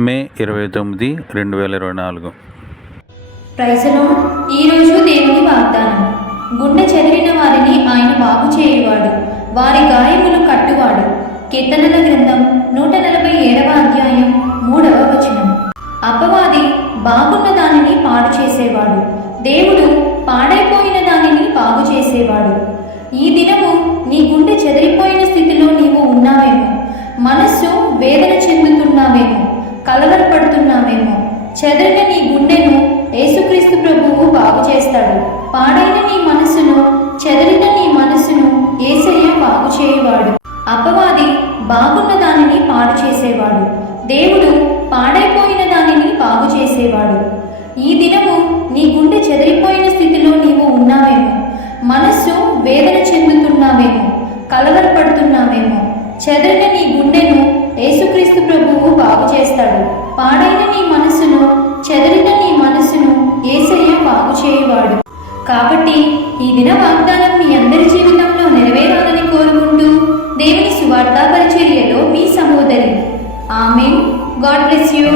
మే ఇరవై తొమ్మిది రెండు వేల ఇరవై నాలుగు. ప్రైజలో ఈరోజు దేవుని వాగ్దానం. గుండె చెదిరిన వారిని ఆయన బాగు చేయువాడు. వారి గాయములు కట్టువాడు. కీర్తనల గ్రంథం నూట నలభై ఏడవ అధ్యాయం మూడవ వచనం. అపవాది బాగున్న దానిని పాడు చేసేవాడు. దేవుడు పాడైపోయిన దానిని బాగు చేసేవాడు. ఈ దినము నీ గుండె చెదిరిపోయిన స్థితిలో నీవు ఉన్నావేమో. మనస్సు వేదన చెందుతున్నావేమో. కలవరపడుతున్నామేమో చెదరిన నీ గుండెను యేసుక్రీస్తు ప్రభువు బాగు చేస్తాడు. పాడైన నీ మనసును చెదరిన నీ మనసును ఏసయ్య బాగు చేయవాడు. అపవాది బాగున్న దానిని పాడు చేసేవాడు. దేవుడు పాడైపోయిన దానిని బాగు చేసేవాడు. ఈ దినము నీ గుండె చెదిరిపోయిన స్థితిలో నీవు ఉన్నావేమో. మనస్సు వేదన చెందుతున్నావేమో. కలవరపడుతున్నావేమో. చెదరిన నీ గుండెను బాగు చేస్తాడు. పాడైన నీ మనసును చెదరిన నీ మనసును ఏసయ్య బాగు చేయువాడు. కాబట్టి ఈ దిన వాగ్దానం మీ అందరి జీవితంలో నెరవేరాలని కోరుకుంటూ దేవుని సువార్తా పరిచర్యలో మీ సహోదరి. ఆమె గాడ్ బ్లెస్ యూ.